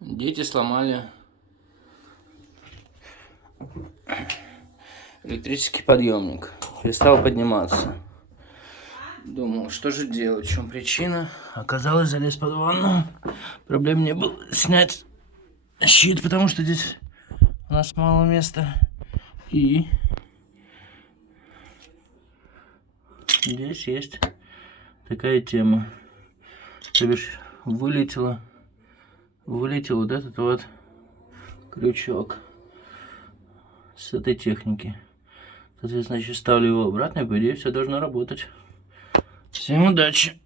Дети сломали электрический подъемник. Перестал подниматься. Думал, что же делать, в чем причина. Оказалось, залез под ванну. Проблем не было снять щит, потому что здесь у нас мало места. И здесь есть такая тема. То бишь вылетел вот этот вот крючок с этой техники. Соответственно, сейчас ставлю его обратно, и по идее все должно работать. Всем удачи!